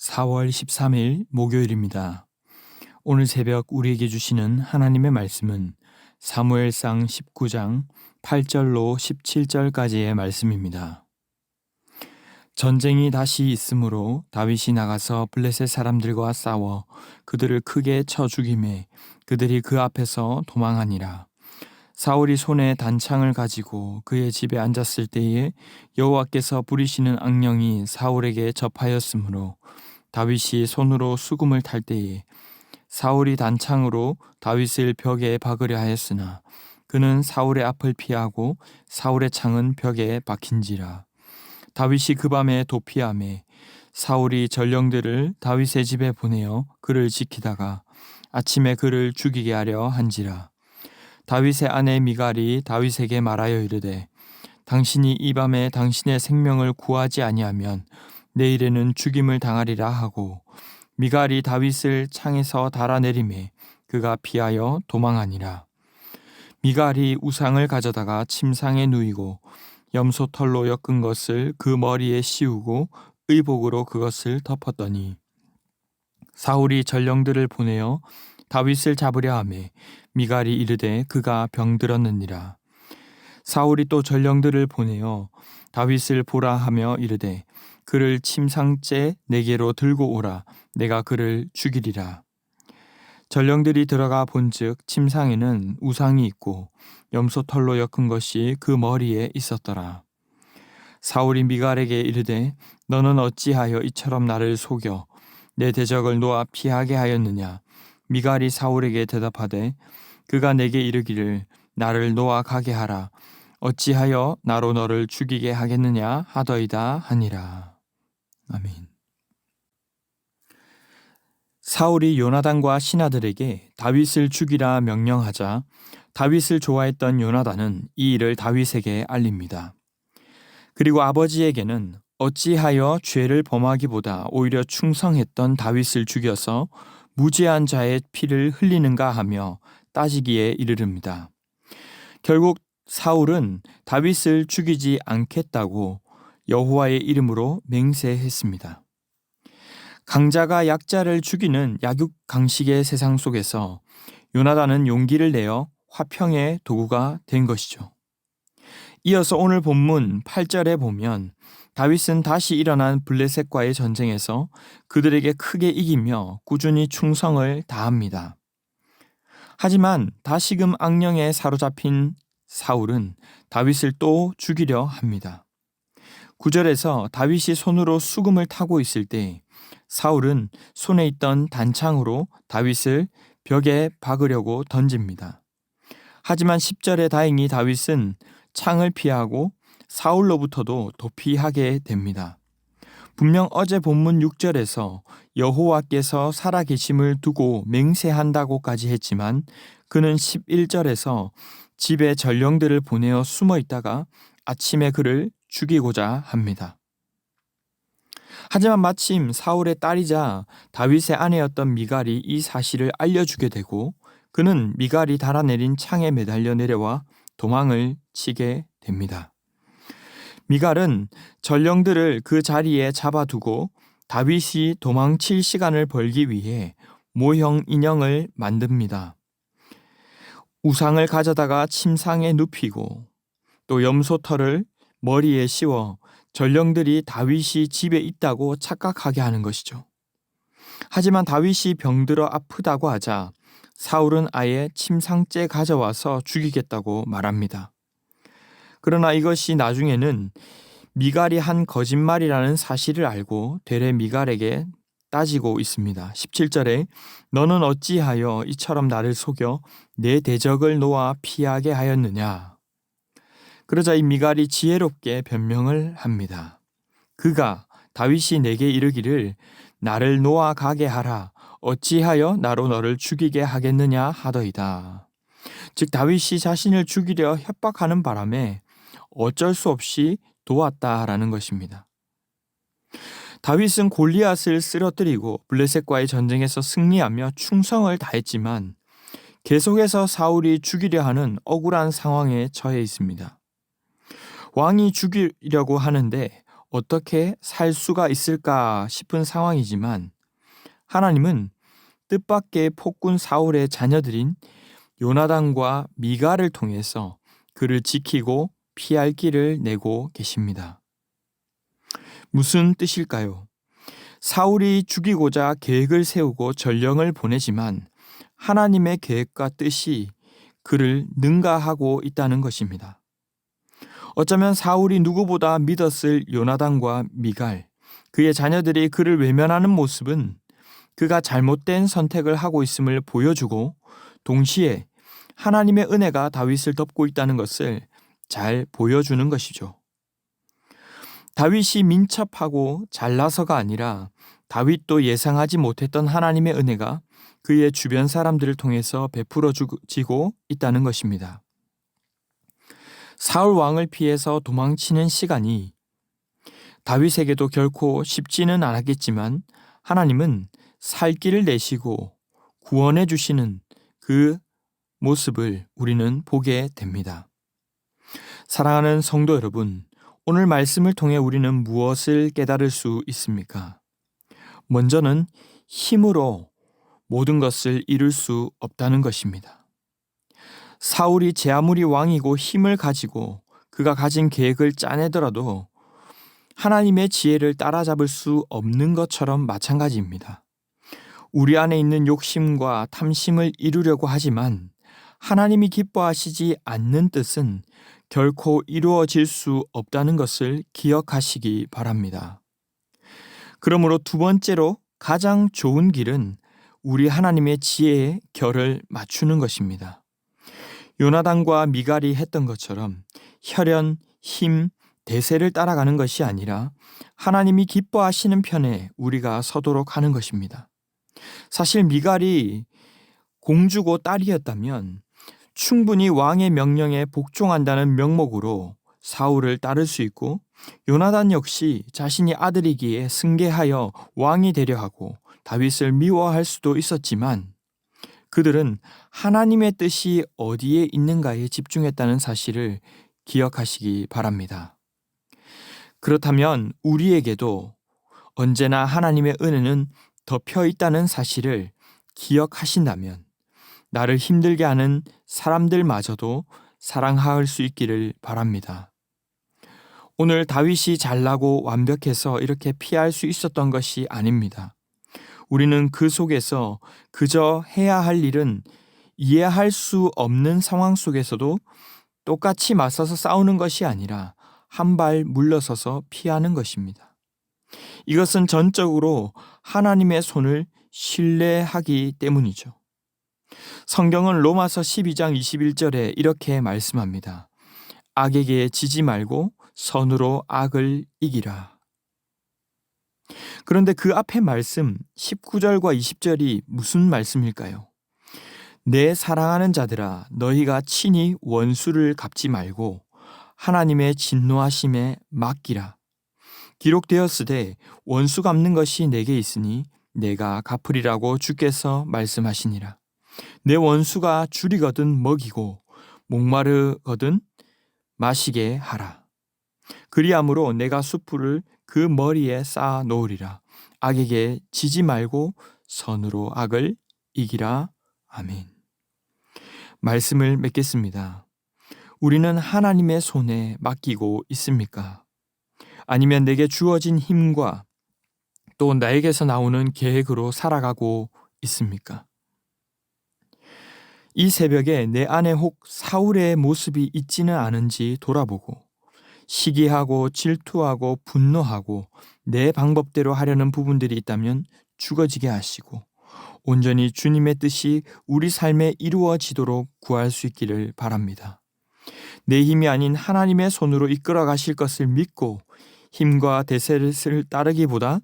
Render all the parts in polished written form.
4월 13일 목요일입니다. 오늘 새벽 우리에게 주시는 하나님의 말씀은 사무엘상 19장 8절로 17절까지의 말씀입니다. 전쟁이 다시 있으므로 다윗이 나가서 블레셋 사람들과 싸워 그들을 크게 쳐 죽이매 그들이 그 앞에서 도망하니라. 사울이 손에 단창을 가지고 그의 집에 앉았을 때에 여호와께서 부리시는 악령이 사울에게 접하였으므로 다윗이 손으로 수금을 탈 때에 사울이 단창으로 다윗을 벽에 박으려 하였으나 그는 사울의 앞을 피하고 사울의 창은 벽에 박힌지라. 다윗이 그 밤에 도피하매 사울이 전령들을 다윗의 집에 보내어 그를 지키다가 아침에 그를 죽이게 하려 한지라. 다윗의 아내 미갈이 다윗에게 말하여 이르되 당신이 이 밤에 당신의 생명을 구하지 아니하면 내일에는 죽임을 당하리라 하고 미갈이 다윗을 창에서 달아내리매 그가 피하여 도망하니라. 미갈이 우상을 가져다가 침상에 누이고 염소털로 엮은 것을 그 머리에 씌우고 의복으로 그것을 덮었더니 사울이 전령들을 보내어 다윗을 잡으려 하매 미갈이 이르되 그가 병들었느니라. 사울이 또 전령들을 보내어 다윗을 보라 하며 이르되 그를 침상째 내게로 들고 오라. 내가 그를 죽이리라. 전령들이 들어가 본즉 침상에는 우상이 있고 염소털로 엮은 것이 그 머리에 있었더라. 사울이 미갈에게 이르되 너는 어찌하여 이처럼 나를 속여 내 대적을 놓아 피하게 하였느냐. 미갈이 사울에게 대답하되 그가 내게 이르기를 나를 놓아 가게 하라. 어찌하여 나로 너를 죽이게 하겠느냐 하더이다 하니라. 아멘. 사울이 요나단과 신하들에게 다윗을 죽이라 명령하자 다윗을 좋아했던 요나단은 이 일을 다윗에게 알립니다. 그리고 아버지에게는 어찌하여 죄를 범하기보다 오히려 충성했던 다윗을 죽여서 무죄한 자의 피를 흘리는가 하며 따지기에 이르릅니다. 결국 사울은 다윗을 죽이지 않겠다고 여호와의 이름으로 맹세했습니다. 강자가 약자를 죽이는 약육강식의 세상 속에서 요나단은 용기를 내어 화평의 도구가 된 것이죠. 이어서 오늘 본문 8절에 보면 다윗은 다시 일어난 블레셋과의 전쟁에서 그들에게 크게 이기며 꾸준히 충성을 다합니다. 하지만 다시금 악령에 사로잡힌 사울은 다윗을 또 죽이려 합니다. 9절에서 다윗이 손으로 수금을 타고 있을 때 사울은 손에 있던 단창으로 다윗을 벽에 박으려고 던집니다. 하지만 10절에 다행히 다윗은 창을 피하고 사울로부터도 도피하게 됩니다. 분명 어제 본문 6절에서 여호와께서 살아계심을 두고 맹세한다고까지 했지만 그는 11절에서 집에 전령들을 보내어 숨어 있다가 아침에 그를 죽이고자 합니다. 하지만 마침 사울의 딸이자 다윗의 아내였던 미갈이 이 사실을 알려주게 되고 그는 미갈이 달아내린 창에 매달려 내려와 도망을 치게 됩니다. 미갈은 전령들을 그 자리에 잡아두고 다윗이 도망칠 시간을 벌기 위해 모형 인형을 만듭니다. 우상을 가져다가 침상에 눕히고 또 염소털을 머리에 씌워 전령들이 다윗이 집에 있다고 착각하게 하는 것이죠. 하지만 다윗이 병들어 아프다고 하자 사울은 아예 침상째 가져와서 죽이겠다고 말합니다. 그러나 이것이 나중에는 미갈이 한 거짓말이라는 사실을 알고 되레 미갈에게 따지고 있습니다. 17절에 너는 어찌하여 이처럼 나를 속여 내 대적을 놓아 피하게 하였느냐. 그러자 이 미갈이 지혜롭게 변명을 합니다. 그가 다윗이 내게 이르기를 나를 놓아 가게 하라. 어찌하여 나로 너를 죽이게 하겠느냐 하더이다. 즉 다윗이 자신을 죽이려 협박하는 바람에 어쩔 수 없이 도왔다라는 것입니다. 다윗은 골리앗을 쓰러뜨리고 블레셋과의 전쟁에서 승리하며 충성을 다했지만 계속해서 사울이 죽이려 하는 억울한 상황에 처해 있습니다. 왕이 죽이려고 하는데 어떻게 살 수가 있을까 싶은 상황이지만 하나님은 뜻밖의 폭군 사울의 자녀들인 요나단과 미가를 통해서 그를 지키고 피할 길을 내고 계십니다. 무슨 뜻일까요? 사울이 죽이고자 계획을 세우고 전령을 보내지만 하나님의 계획과 뜻이 그를 능가하고 있다는 것입니다. 어쩌면 사울이 누구보다 믿었을 요나단과 미갈, 그의 자녀들이 그를 외면하는 모습은 그가 잘못된 선택을 하고 있음을 보여주고 동시에 하나님의 은혜가 다윗을 덮고 있다는 것을 잘 보여주는 것이죠. 다윗이 민첩하고 잘나서가 아니라 다윗도 예상하지 못했던 하나님의 은혜가 그의 주변 사람들을 통해서 베풀어지고 있다는 것입니다. 사울 왕을 피해서 도망치는 시간이 다윗에게도 결코 쉽지는 않았겠지만 하나님은 살 길을 내시고 구원해 주시는 그 모습을 우리는 보게 됩니다. 사랑하는 성도 여러분, 오늘 말씀을 통해 우리는 무엇을 깨달을 수 있습니까? 먼저는 힘으로 모든 것을 이룰 수 없다는 것입니다. 사울이 제 아무리 왕이고 힘을 가지고 그가 가진 계획을 짜내더라도 하나님의 지혜를 따라잡을 수 없는 것처럼 마찬가지입니다. 우리 안에 있는 욕심과 탐심을 이루려고 하지만 하나님이 기뻐하시지 않는 뜻은 결코 이루어질 수 없다는 것을 기억하시기 바랍니다. 그러므로 두 번째로 가장 좋은 길은 우리 하나님의 지혜에 결을 맞추는 것입니다. 요나단과 미갈이 했던 것처럼 혈연, 힘, 대세를 따라가는 것이 아니라 하나님이 기뻐하시는 편에 우리가 서도록 하는 것입니다. 사실 미갈이 공주고 딸이었다면 충분히 왕의 명령에 복종한다는 명목으로 사울을 따를 수 있고 요나단 역시 자신이 아들이기에 승계하여 왕이 되려 하고 다윗을 미워할 수도 있었지만 그들은 하나님의 뜻이 어디에 있는가에 집중했다는 사실을 기억하시기 바랍니다. 그렇다면 우리에게도 언제나 하나님의 은혜는 덮여 있다는 사실을 기억하신다면 나를 힘들게 하는 사람들마저도 사랑할 수 있기를 바랍니다. 오늘 다윗이 잘나고 완벽해서 이렇게 피할 수 있었던 것이 아닙니다. 우리는 그 속에서 그저 해야 할 일은 이해할 수 없는 상황 속에서도 똑같이 맞서서 싸우는 것이 아니라 한 발 물러서서 피하는 것입니다. 이것은 전적으로 하나님의 손을 신뢰하기 때문이죠. 성경은 로마서 12장 21절에 이렇게 말씀합니다. 악에게 지지 말고 선으로 악을 이기라. 그런데 그 앞에 말씀 19절과 20절이 무슨 말씀일까요? 내 사랑하는 자들아 너희가 친히 원수를 갚지 말고 하나님의 진노하심에 맡기라. 기록되었으되 원수 갚는 것이 내게 있으니 내가 갚으리라고 주께서 말씀하시니라. 내 원수가 줄이거든 먹이고 목마르거든 마시게 하라. 그리함으로 내가 숯불을 그 머리에 쌓아 놓으리라. 악에게 지지 말고 선으로 악을 이기라. 아멘. 말씀을 맺겠습니다. 우리는 하나님의 손에 맡기고 있습니까? 아니면 내게 주어진 힘과 또 나에게서 나오는 계획으로 살아가고 있습니까? 이 새벽에 내 안에 혹 사울의 모습이 있지는 않은지 돌아보고 시기하고 질투하고 분노하고 내 방법대로 하려는 부분들이 있다면 죽어지게 하시고 온전히 주님의 뜻이 우리 삶에 이루어지도록 구할 수 있기를 바랍니다. 내 힘이 아닌 하나님의 손으로 이끌어 가실 것을 믿고 힘과 대세를 따르기보다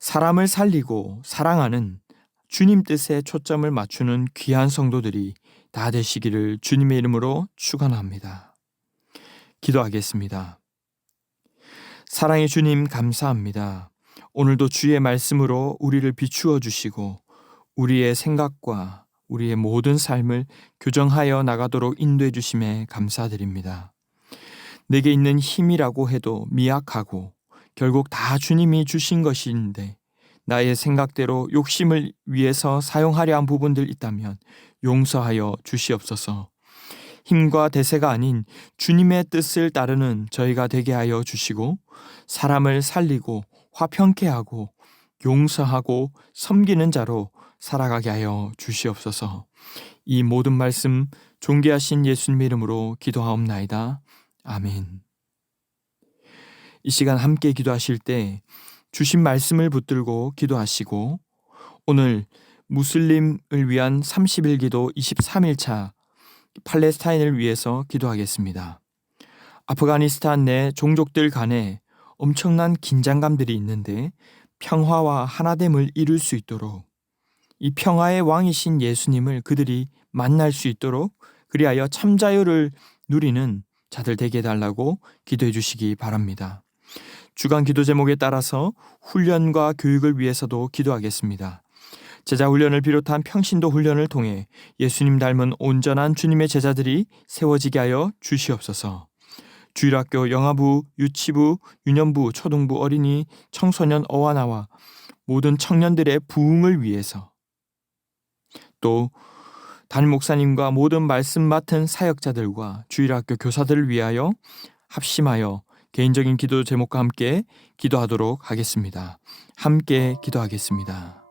사람을 살리고 사랑하는 주님 뜻에 초점을 맞추는 귀한 성도들이 다 되시기를 주님의 이름으로 축원합니다. 기도하겠습니다. 사랑의 주님 감사합니다. 오늘도 주의 말씀으로 우리를 비추어 주시고 우리의 생각과 우리의 모든 삶을 교정하여 나가도록 인도해 주심에 감사드립니다. 내게 있는 힘이라고 해도 미약하고 결국 다 주님이 주신 것인데 나의 생각대로 욕심을 위해서 사용하려 한 부분들 있다면 용서하여 주시옵소서. 힘과 대세가 아닌 주님의 뜻을 따르는 저희가 되게 하여 주시고 사람을 살리고 화평케 하고 용서하고 섬기는 자로 살아가게 하여 주시옵소서. 이 모든 말씀 존귀하신 예수님 이름으로 기도하옵나이다. 아멘. 이 시간 함께 기도하실 때 주신 말씀을 붙들고 기도하시고 오늘 무슬림을 위한 30일 기도 23일차 팔레스타인을 위해서 기도하겠습니다. 아프가니스탄 내 종족들 간에 엄청난 긴장감들이 있는데 평화와 하나됨을 이룰 수 있도록 이 평화의 왕이신 예수님을 그들이 만날 수 있도록 그리하여 참 자유를 누리는 자들 되게 해달라고 기도해 주시기 바랍니다. 주간 기도 제목에 따라서 훈련과 교육을 위해서도 기도하겠습니다. 제자 훈련을 비롯한 평신도 훈련을 통해 예수님 닮은 온전한 주님의 제자들이 세워지게 하여 주시옵소서. 주일학교, 영아부, 유치부, 유년부, 초등부, 어린이, 청소년, 어와나와 모든 청년들의 부흥을 위해서 또 담임 목사님과 모든 말씀 맡은 사역자들과 주일학교 교사들을 위하여 합심하여 개인적인 기도 제목과 함께 기도하도록 하겠습니다. 함께 기도하겠습니다.